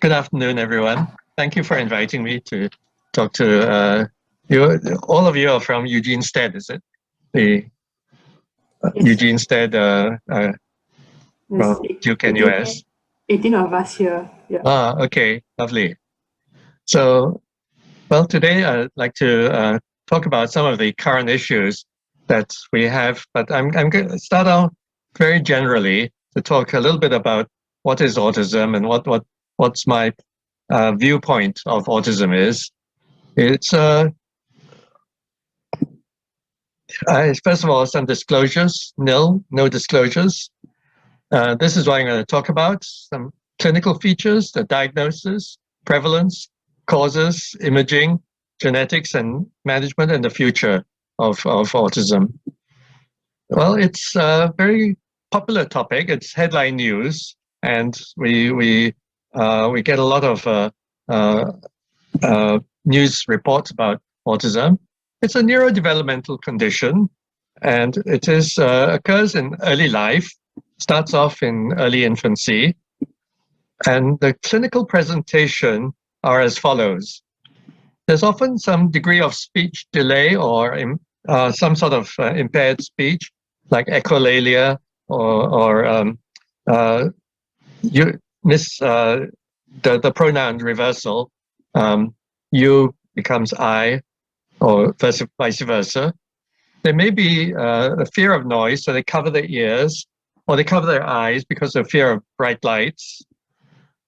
Good afternoon, everyone. Thank you for inviting me to talk to you. All of you are from Eugene Stead, is it? The Yes. Eugene Stead from Duke-NUS. 18 of us here. Yeah. Okay, lovely. So, well, today I'd like to talk about some of the current issues that we have, but I'm going to start out very generally to talk a little bit about what is autism and what's my viewpoint of autism is. It's first of all, some disclosures. No disclosures. This is what I'm going to talk about: some clinical features, the diagnosis, prevalence, causes, imaging, genetics, and management, and the future of autism. Well, it's a very popular topic. It's headline news, and we get a lot of news reports about autism. It's a neurodevelopmental condition, and it is occurs in early life, starts off in early infancy, and the clinical presentation are as follows. There's often some degree of speech delay or some sort of impaired speech, like echolalia, or you miss the pronoun reversal. You becomes I, or vice versa. There may be a fear of noise, so they cover their ears, or they cover their eyes because of fear of bright lights.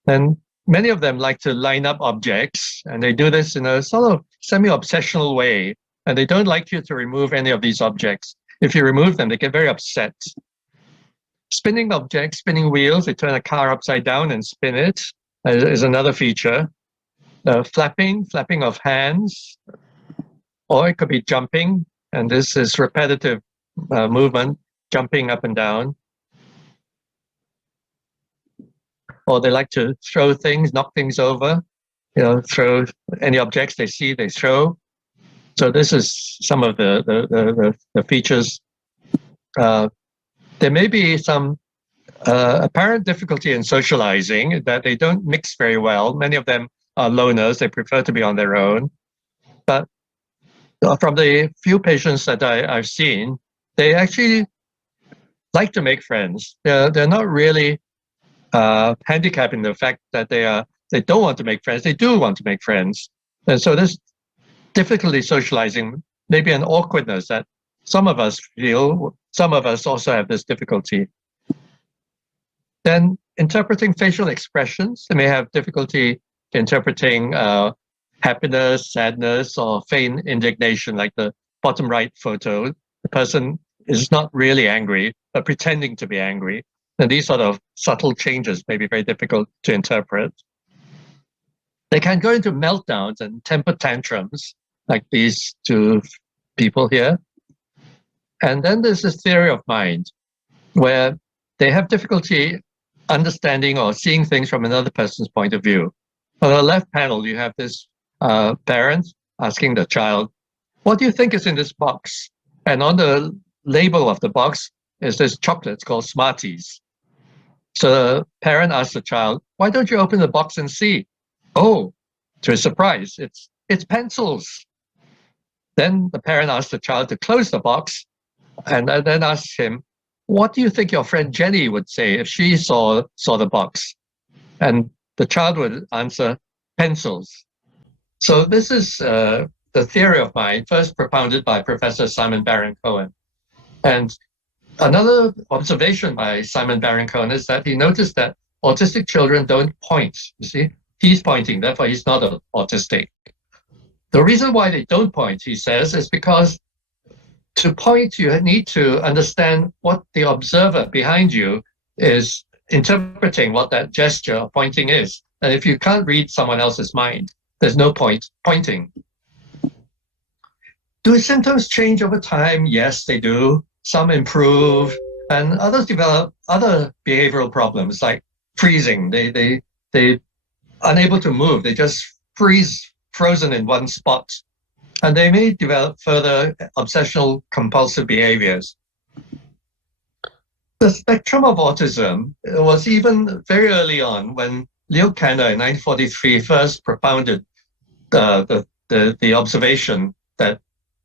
And many of them like to line up objects, and they do this in a sort of semi-obsessional way, and they don't like you to remove any of these objects. If you remove them, they get very upset. Spinning objects, spinning wheels, they turn a car upside down and spin it, is another feature. Flapping of hands, or it could be jumping, and this is repetitive movement, jumping up and down. Or they like to throw things, knock things over, throw any objects they see, they throw. So this is some of the features. There may be some apparent difficulty in socializing, that they don't mix very well. Many of them are loners, they prefer to be on their own. But from the few patients that I've seen, they actually like to make friends. They're not really handicapped in the fact that they don't want to make friends. They do want to make friends. And so this difficulty socializing may be an awkwardness that some of us feel. Some of us also have this difficulty. Then interpreting facial expressions. They may have difficulty interpreting happiness, sadness, or feigned indignation, like the bottom right photo. The person is not really angry, but pretending to be angry. And these sort of subtle changes may be very difficult to interpret. They can go into meltdowns and temper tantrums, like these two people here. And then there's this theory of mind, where they have difficulty understanding or seeing things from another person's point of view. On the left panel, you have this parent asking the child, "What do you think is in this box?" And on the label of the box is this chocolate called Smarties. So the parent asks the child, "Why don't you open the box and see?" "Oh," to his surprise, it's pencils. Then the parent asks the child to close the box, and then asks him, "What do you think your friend Jenny would say if she saw the box?" And the child would answer, "Pencils." So this is the theory of mind, first propounded by Professor Simon Baron-Cohen. And another observation by Simon Baron-Cohen is that he noticed that autistic children don't point. You see, he's pointing, therefore he's not autistic. The reason why they don't point, he says, is because to point, you need to understand what the observer behind you is interpreting what that gesture of pointing is. And if you can't read someone else's mind, there's no point pointing. Do symptoms change over time? Yes, they do. Some improve, and others develop other behavioral problems like freezing. They unable to move. They just frozen in one spot. And they may develop further obsessional compulsive behaviors. The spectrum of autism was even very early on when Leo Kanner in 1943 first propounded the observation that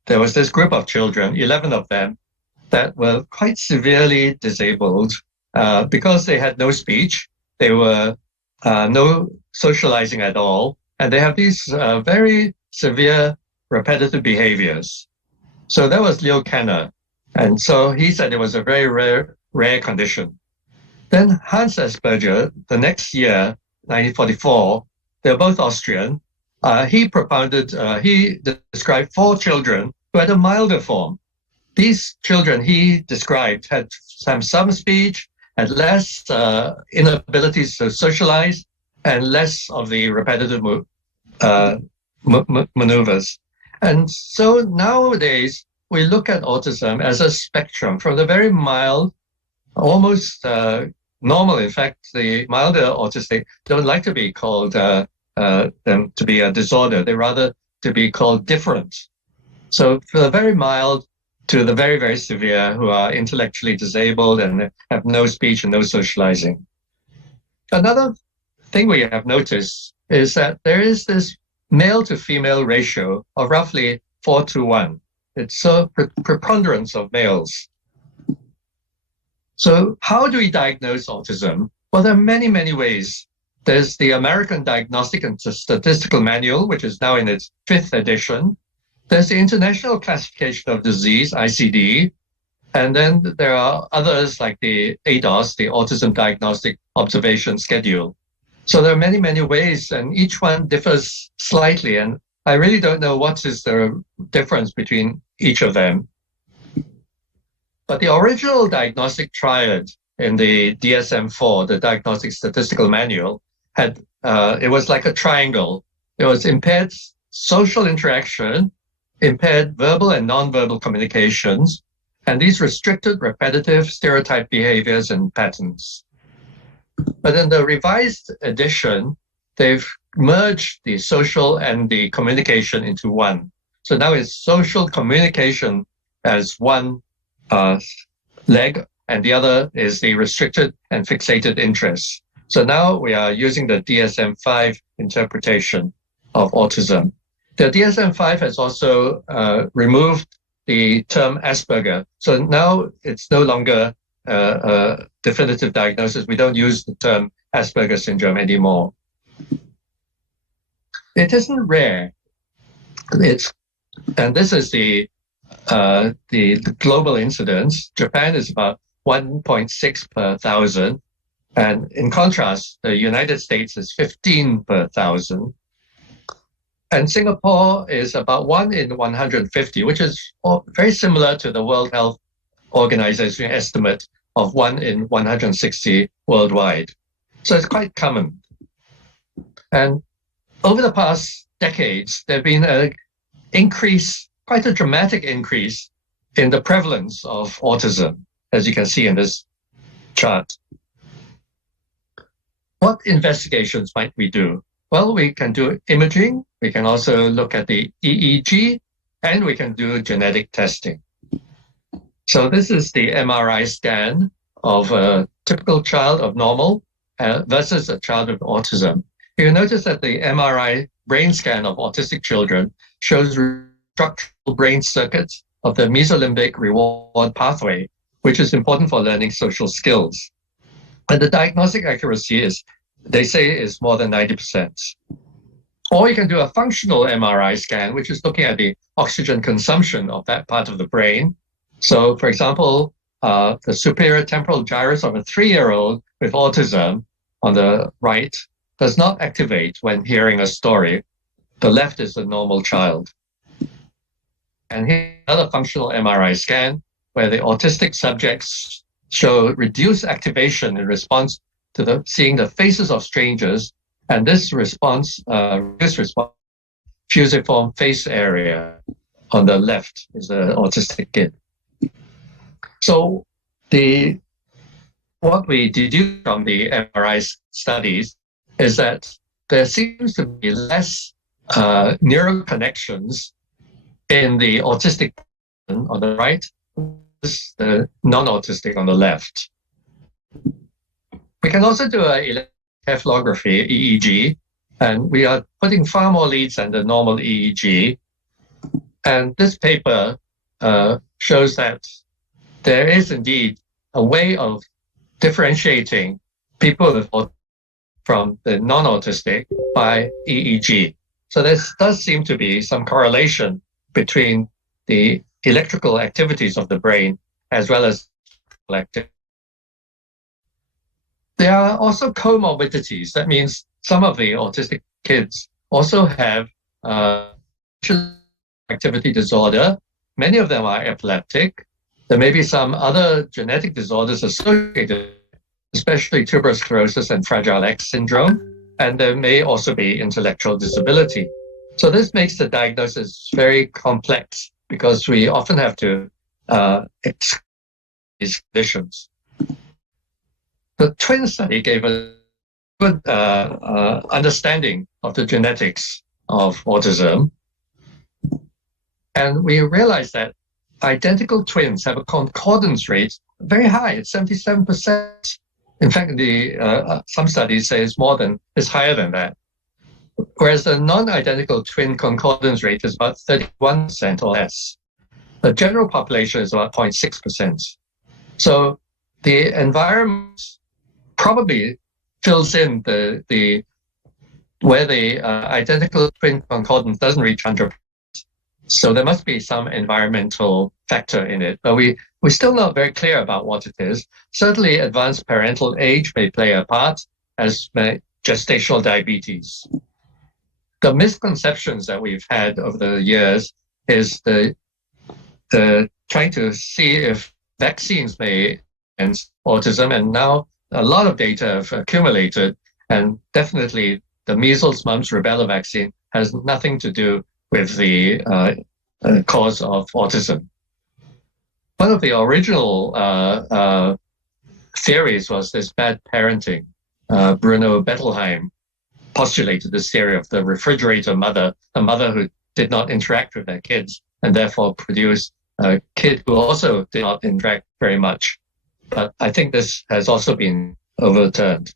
there was this group of children, 11 of them, that were quite severely disabled because they had no speech, they were no socializing at all, and they have these very severe repetitive behaviors. So that was Leo Kanner. And so he said it was a very rare condition. Then Hans Asperger, the next year, 1944, they're both Austrian. He described 4 children who had a milder form. These children he described had some speech, had less inabilities to socialize, and less of the repetitive maneuvers. And so nowadays, we look at autism as a spectrum from the very mild, almost normal. In fact, the milder autistic don't like to be called them to be a disorder. They rather to be called different. So for the very mild to the very, very severe, who are intellectually disabled and have no speech and no socializing. Another thing we have noticed is that there is this male to female ratio of roughly 4:1. It's a preponderance of males. So how do we diagnose autism? Well, there are many, many ways. There's the American Diagnostic and Statistical Manual, which is now in its 5th edition. There's the International Classification of Disease, ICD. And then there are others like the ADOS, the Autism Diagnostic Observation Schedule. So there are many, many ways, and each one differs slightly. And I really don't know what is the difference between each of them. But the original diagnostic triad in the DSM-4, the Diagnostic Statistical Manual, had it was like a triangle. It was impaired social interaction, impaired verbal and nonverbal communications, and these restricted repetitive stereotype behaviors and patterns. But in the revised edition, they've merged the social and the communication into one. So now it's social communication as one leg, and the other is the restricted and fixated interests. So now we are using the DSM-5 interpretation of autism. The DSM-5 has also removed the term Asperger. So now it's no longer a definitive diagnosis. We don't use the term Asperger syndrome anymore. It isn't rare. And this is the global incidence. Japan is about 1.6 per 1,000. And in contrast, the United States is 15 per 1,000. And Singapore is about 1 in 150, which is very similar to the World Health Organization estimate of 1 in 160 worldwide. So it's quite common. And over the past decades, there have been an increase, quite a dramatic increase in the prevalence of autism, as you can see in this chart. What investigations might we do? Well, we can do imaging. We can also look at the EEG, and we can do genetic testing. So this is the MRI scan of a typical child of normal versus a child with autism. You notice that the MRI brain scan of autistic children shows structural brain circuits of the mesolimbic reward pathway, which is important for learning social skills. And the diagnostic accuracy is, they say, is more than 90%. Or you can do a functional MRI scan, which is looking at the oxygen consumption of that part of the brain. So, for example, the superior temporal gyrus of a 3-year-old with autism on the right does not activate when hearing a story. The left is the normal child. And here's another functional MRI scan where the autistic subjects show reduced activation in response to seeing the faces of strangers, and this response, fusiform face area on the left is the autistic kid. So what we deduce from the MRI studies is that there seems to be less neural connections in the autistic on the right, the non-autistic on the left. We can also do an electric encephalography, EEG, and we are putting far more leads than the normal EEG. And this paper shows that there is indeed a way of differentiating people with autism from the non-autistic by EEG. So there does seem to be some correlation between the electrical activities of the brain as well as activity. There are also comorbidities. That means some of the autistic kids also have activity disorder. Many of them are epileptic. There may be some other genetic disorders associated, especially tuberous sclerosis and Fragile X syndrome, and there may also be intellectual disability. So this makes the diagnosis very complex because we often have to exclude these conditions. The twin study gave a good understanding of the genetics of autism. And we realized that identical twins have a concordance rate very high, it's 77%. In fact, some studies say it's higher than that. Whereas the non-identical twin concordance rate is about 31% or less. The general population is about 0.6%. So the environment probably fills in where the identical twin concordance doesn't reach 100%. So there must be some environmental factor in it, but we're still not very clear about what it is. Certainly advanced parental age may play a part, as may gestational diabetes. The misconceptions that we've had over the years is the trying to see if vaccines may end autism, and now a lot of data have accumulated, and definitely the measles, mumps, rubella vaccine has nothing to do with the cause of autism. One of the original theories was this bad parenting. Bruno Bettelheim postulated this theory of the refrigerator mother, a mother who did not interact with their kids and therefore produced a kid who also did not interact very much. But I think this has also been overturned.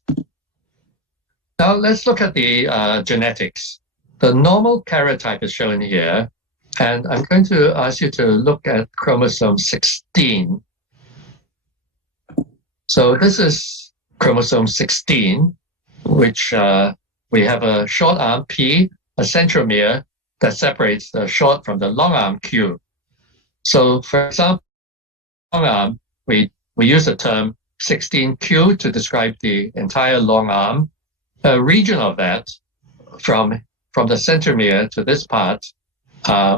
Now let's look at the genetics. The normal karyotype is shown here, and I'm going to ask you to look at chromosome 16. So this is chromosome 16, which we have a short arm P, a centromere that separates the short from the long arm Q. So for example, long arm, we use the term 16q to describe the entire long arm. A region of that from the centromere to this part,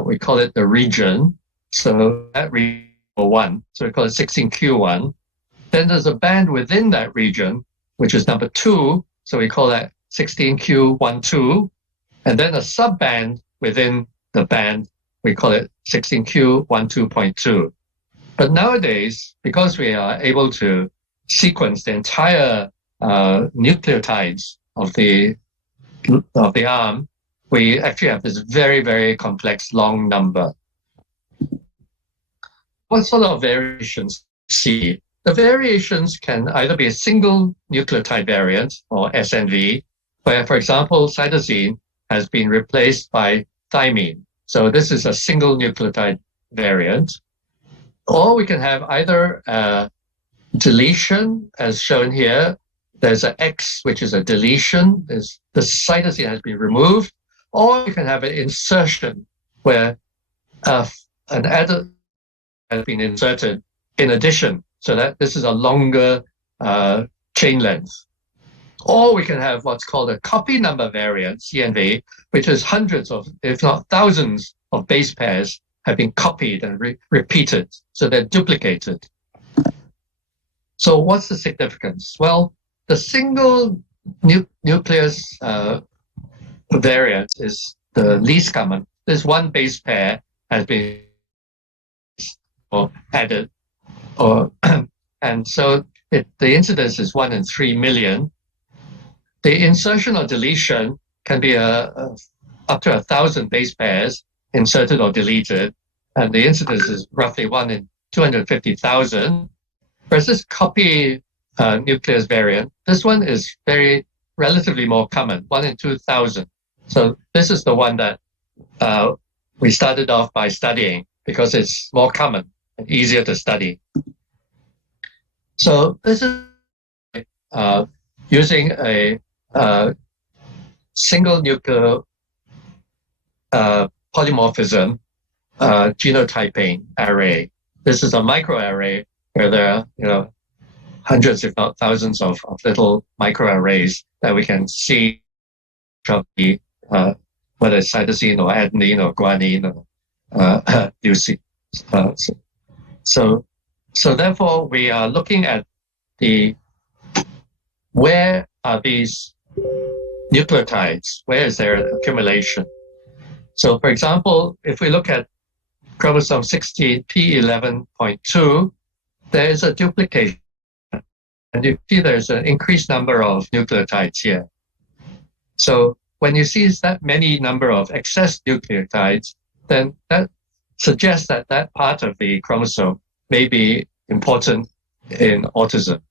we call it the region. So that region 1, so we call it 16q1. Then there's a band within that region, which is number 2, so we call that 16q12. And then a subband within the band, we call it 16q12.2. But nowadays, because we are able to sequence the entire nucleotides of the arm, we actually have this very, very complex long number. What sort of variations see? The variations can either be a single nucleotide variant, or SNV, where, for example, cytosine has been replaced by thymine. So this is a single nucleotide variant. Or we can have either a deletion, as shown here. There's an X, which is a deletion. The cytosine has been removed. Or you can have an insertion, where an adult has been inserted in addition, so that this is a longer chain length. Or we can have what's called a copy number variant, CNV, which is hundreds of, if not thousands, of base pairs have been copied and repeated, so they're duplicated. So what's the significance? Well, the single nucleus variant is the least common. This one base pair has been added, and so the incidence is 1 in 3 million. The insertion or deletion can be up to 1,000 base pairs inserted or deleted, and the incidence is roughly 1 in 250,000. Whereas this copy nucleus variant, this one is very relatively more common, 1 in 2,000. So this is the one that we started off by studying because it's more common and easier to study. So this is using a single nuclear polymorphism genotyping array. This is a microarray where there are hundreds, if not thousands, of little microarrays that we can see from the whether it's cytosine or adenine or guanine or leucine. So therefore, we are looking at where are these nucleotides? Where is their accumulation? So, for example, if we look at chromosome 16p11.2, there is a duplication. And you see there's an increased number of nucleotides here. So when you see that many number of excess nucleotides, then that suggests that that part of the chromosome may be important in autism.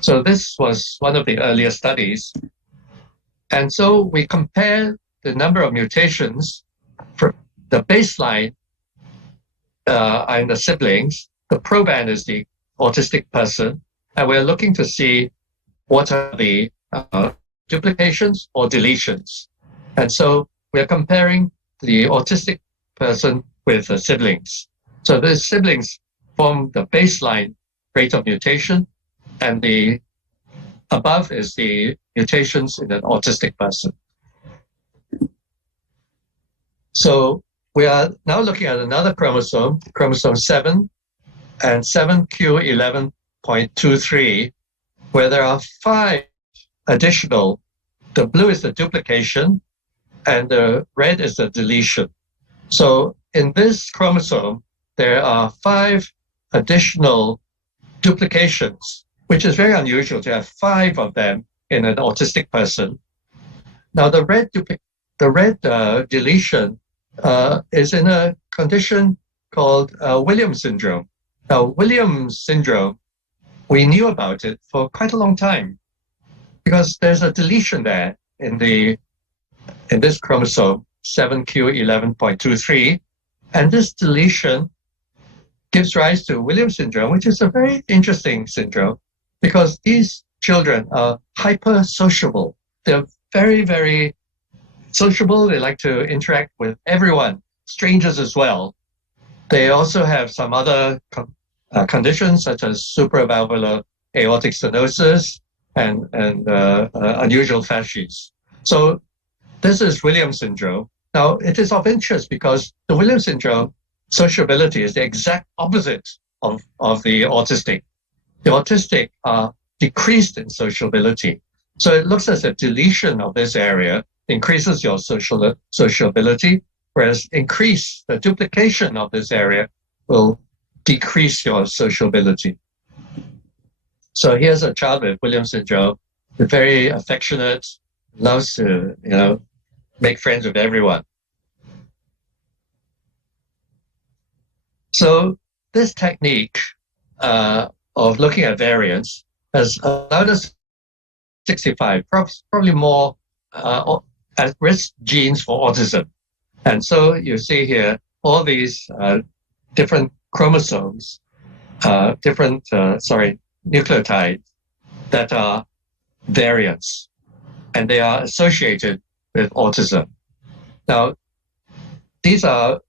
So this was one of the earlier studies. And so we compare the number of mutations for the baseline and the siblings. The proband is the autistic person. And we're looking to see what are the duplications or deletions. And so we're comparing the autistic person with the siblings. So the siblings form the baseline rate of mutation, and the above is the mutations in an autistic person. So we are now looking at another chromosome, chromosome 7 and 7q11.23, where there are 5 additional. The blue is the duplication, and the red is the deletion. So in this chromosome, there are 5 additional duplications, which is very unusual to have 5 of them in an autistic person. Now, the red deletion is in a condition called Williams syndrome. Now, Williams syndrome, we knew about it for quite a long time because there's a deletion there in this chromosome 7q11.23, and this deletion gives rise to Williams syndrome, which is a very interesting syndrome because these children are hyper sociable. They're very, very sociable. They like to interact with everyone, strangers as well. They also have some other conditions such as supravalvular aortic stenosis and unusual fascies. So this is Williams syndrome. Now, it is of interest because the Williams syndrome sociability is the exact opposite of the autistic. The autistic are decreased in sociability. So it looks as if deletion of this area increases your sociability, whereas the duplication of this area will decrease your sociability. So here's a child with Williams syndrome, very affectionate, loves to, make friends with everyone. So this technique of looking at variants has allowed us 65, probably more at-risk genes for autism. And so you see here all these different chromosomes, nucleotides that are variants, and they are associated with autism. Now, these are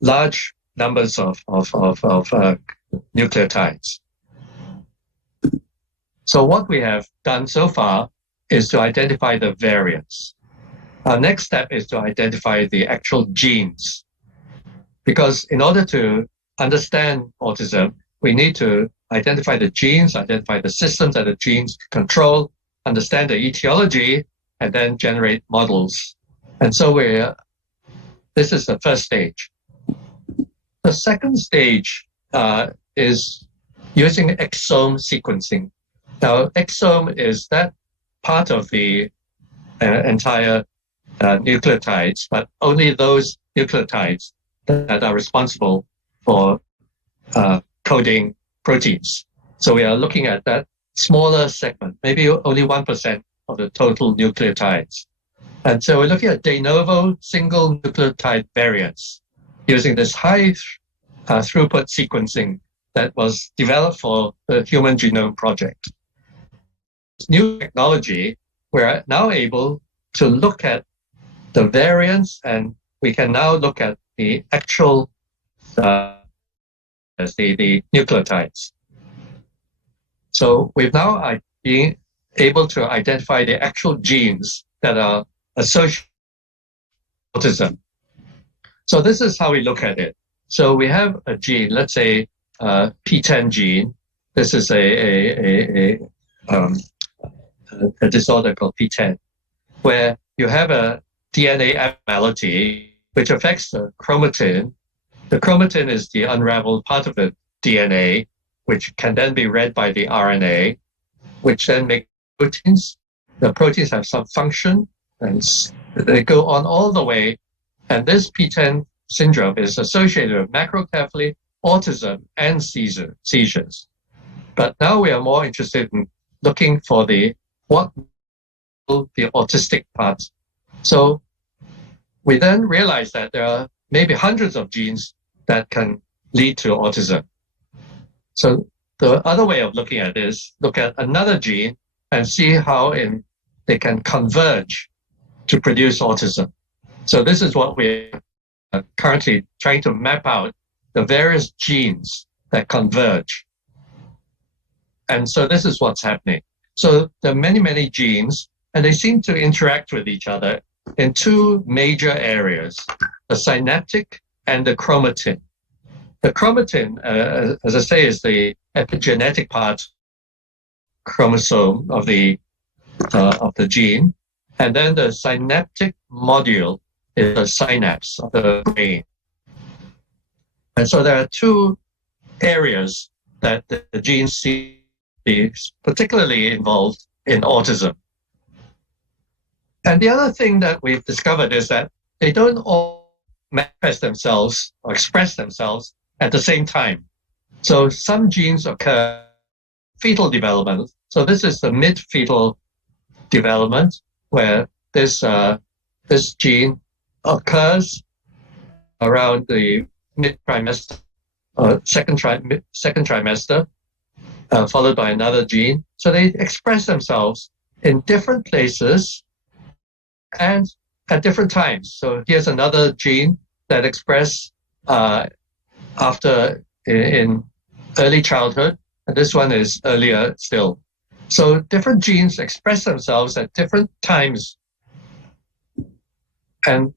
large numbers of nucleotides. So what we have done so far is to identify the variants. Our next step is to identify the actual genes. Because in order to understand autism, we need to identify the genes, identify the systems that the genes control, understand the etiology, and then generate models. And so this is the first stage. The second stage is using exome sequencing. Now, exome is that part of the entire nucleotides, but only those nucleotides that are responsible for coding proteins. So we are looking at that smaller segment, maybe only 1% of the total nucleotides. And so we're looking at de novo single nucleotide variants using this high throughput sequencing that was developed for the Human Genome Project. This new technology, we're now able to look at the variants, and we can now look at the actual the nucleotides. So we've now been able to identify the actual genes that are associated with autism. So this is how we look at it. So we have a gene, let's say P10 gene. This is a disorder called P10, where you have a DNA abnormality which affects the chromatin. The chromatin is the unraveled part of the DNA, which can then be read by the RNA, which then make proteins. The proteins have some function, and they go on all the way. And this P10 syndrome is associated with macrocephaly, autism, and seizures. But now we are more interested in looking for the autistic part. So we then realize that there are maybe hundreds of genes that can lead to autism. So the other way of looking at it is look at another gene and see how they can converge to produce autism. So this is what we're currently trying to map out, the various genes that converge. And so this is what's happening. So there are many, many genes, and they seem to interact with each other in two major areas, the synaptic and the chromatin. The chromatin, as I say, is the epigenetic part chromosome of the gene, and then the synaptic module is the synapse of the brain. And so there are two areas that the genes seem to be particularly involved in autism. And the other thing that we've discovered is that they don't all manifest themselves or express themselves at the same time. So some genes occur fetal development. So this is the mid-fetal development, where this gene occurs around the mid-trimester, second trimester, followed by another gene. So they express themselves in different places and at different times. So here's another gene that express after in early childhood, and this one is earlier still. So different genes express themselves at different times, and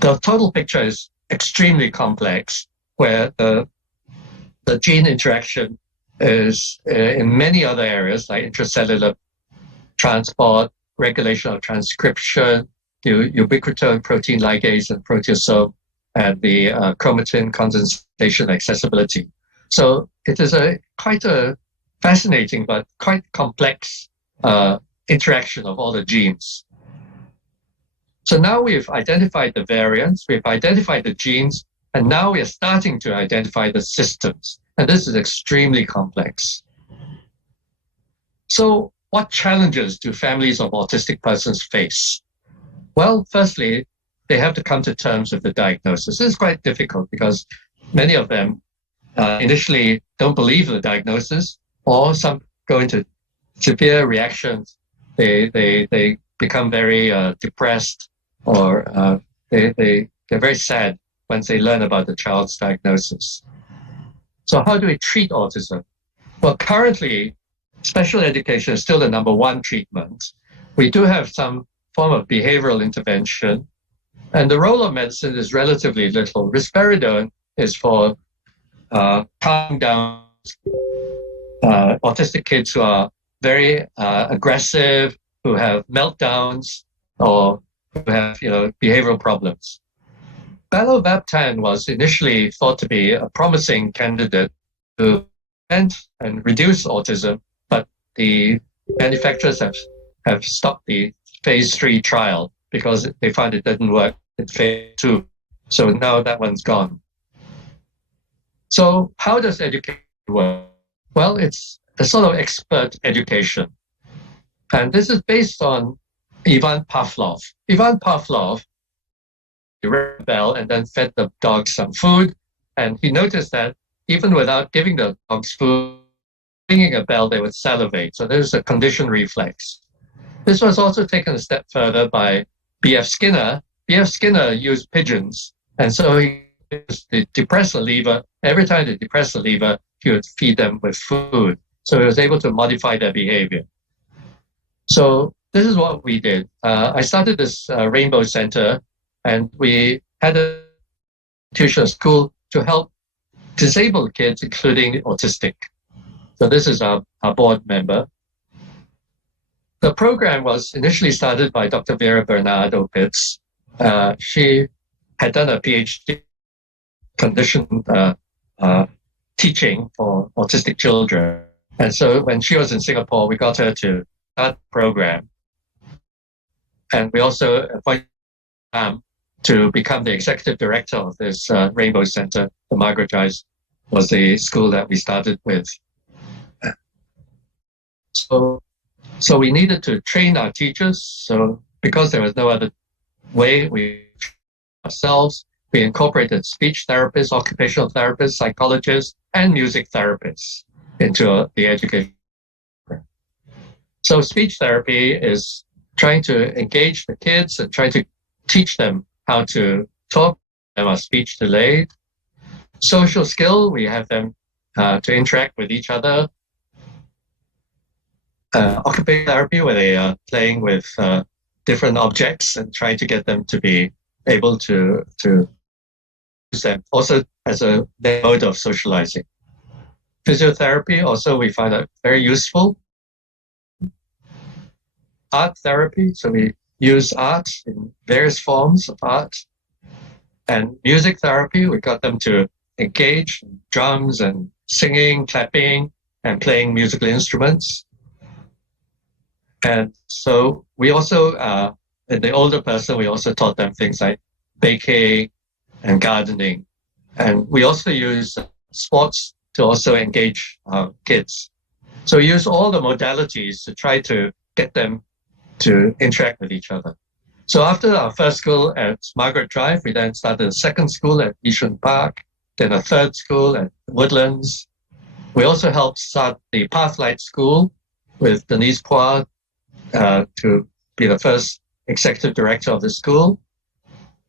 the total picture is extremely complex, where the gene interaction is in many other areas like intracellular transport, regulation of transcription, the ubiquitin protein ligase and proteasome, and the chromatin condensation accessibility. So it is quite a fascinating but quite complex interaction of all the genes. So now we've identified the variants, we've identified the genes, and now we are starting to identify the systems. And this is extremely complex. So what challenges do families of autistic persons face? Well, firstly, they have to come to terms with the diagnosis. This is quite difficult because many of them initially don't believe the diagnosis, or some go into severe reactions. They become very depressed, or they're very sad once they learn about the child's diagnosis. So how do we treat autism? Well, currently, special education is still the #1 treatment. We do have some form of behavioral intervention, and the role of medicine is relatively little. Risperidone is for calming down autistic kids who are very aggressive, who have meltdowns, or who have behavioral problems. Balovaptan was initially thought to be a promising candidate to prevent and reduce autism, but the manufacturers have stopped the phase 3 trial because they found it didn't work in phase 2. So now that one's gone. So how does education work? Well, it's a sort of expert education. And this is based on Ivan Pavlov. Ivan Pavlov, he rang the bell and then fed the dogs some food. And he noticed that even without giving the dogs food, ringing a bell, they would salivate. So there's a conditioned reflex. This was also taken a step further by B.F. Skinner. B.F. Skinner used pigeons. And so he used to depress a lever. Every time they depress the lever, he would feed them with food. So he was able to modify their behavior. So this is what we did. I started this Rainbow Center, and we had a tuition school to help disabled kids, including autistic. So this is our board member. The program was initially started by Dr. Vera Bernardo Pitts. She had done a PhD condition teaching for autistic children. And so when she was in Singapore, we got her to start the program. And we also appointed to become the executive director of this Rainbow Center. The Margaret Drive was the school that we started with. So we needed to train our teachers. So because there was no other way, we ourselves, we incorporated speech therapists, occupational therapists, psychologists, and music therapists into the education. So speech therapy is trying to engage the kids and try to teach them how to talk. They are speech delayed. Social skill, we have them to interact with each other. Occupational therapy, where they are playing with different objects and trying to get them to be able to use them also as a mode of socializing. Physiotherapy, also we find that very useful. Art therapy, so we use art in various forms of art. And music therapy, we got them to engage in drums and singing, clapping, and playing musical instruments. And so we also, in the older person, we also taught them things like baking and gardening. And we also use sports to also engage kids. So we use all the modalities to try to get them to interact with each other. So after our first school at Margaret Drive, we then started a second school at Yishun Park, then a third school at Woodlands. We also helped start the Pathlight School with Denise Poir to be the first executive director of the school.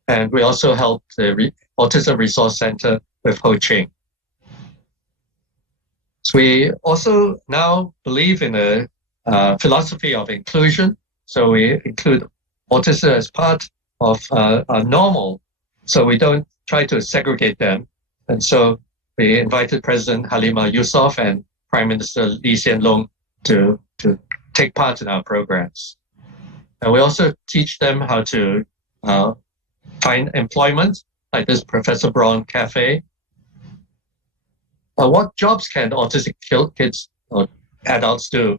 And we also helped the Autism Resource Center with Ho Ching. So we also now believe in a philosophy of inclusion. So we include autism as part of our normal. So we don't try to segregate them. And so we invited President Halima Yousaf and Prime Minister Lee Hsien Loong to take part in our programs. And we also teach them how to find employment, like this Professor Braun Cafe. What jobs can autistic kids or adults do?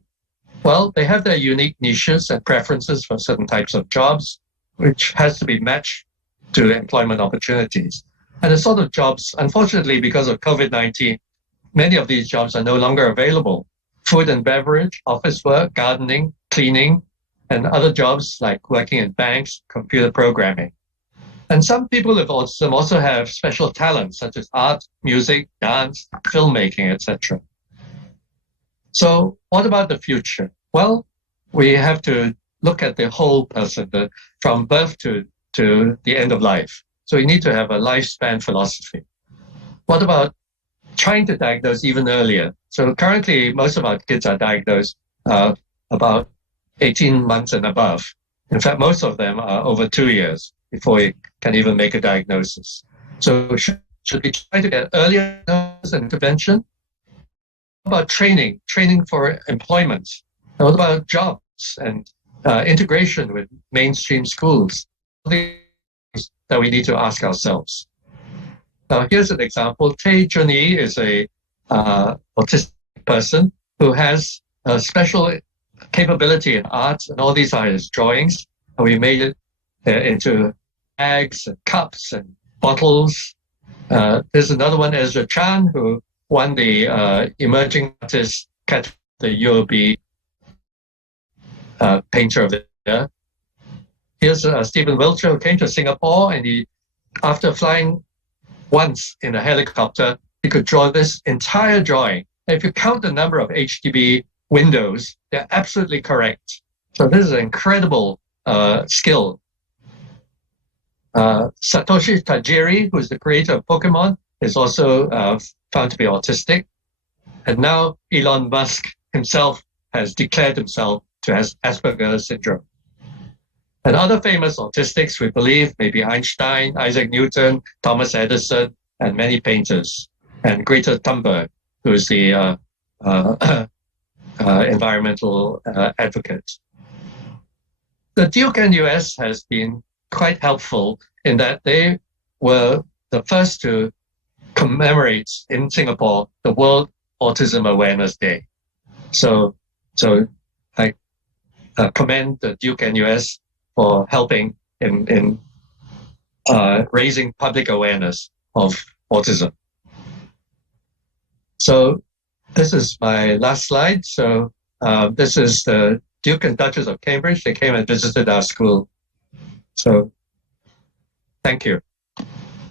Well, they have their unique niches and preferences for certain types of jobs, which has to be matched to employment opportunities. And the sort of jobs, unfortunately, because of COVID-19, many of these jobs are no longer available. Food and beverage, office work, gardening, cleaning, and other jobs like working in banks, computer programming. And some people with autism also have special talents such as art, music, dance, filmmaking, etc. So what about the future? Well, we have to look at the whole person, from birth to the end of life. So we need to have a lifespan philosophy. What about trying to diagnose even earlier? So currently, most of our kids are diagnosed about 18 months and above. In fact, most of them are over 2 years before we can even make a diagnosis. So should we try to get earlier intervention? What about training for employment? And what about jobs and integration with mainstream schools? Things that we need to ask ourselves. Now, here's an example. Tae Junhee is a autistic person who has a special capability in art, and all these are his drawings. And we made it into bags and cups and bottles. There's another one, Ezra Chan, who won the Emerging Artist category, the UOB painter of there. Here's Stephen Wiltshire, who came to Singapore, and he, after flying once in a helicopter, he could draw this entire drawing. And if you count the number of HDB windows, they're absolutely correct. So this is an incredible skill. Satoshi Tajiri, who is the creator of Pokemon, is also found to be autistic. And now Elon Musk himself has declared himself to have Asperger's syndrome. And other famous autistics, we believe, maybe Einstein, Isaac Newton, Thomas Edison, and many painters, and Greta Thunberg, who is the environmental advocate. The Duke-NUS has been quite helpful in that they were the first to commemorate in Singapore the World Autism Awareness Day. So I commend the Duke-NUS for helping in raising public awareness of autism. So this is my last slide. So this is the Duke and Duchess of Cambridge. They came and visited our school. So thank you.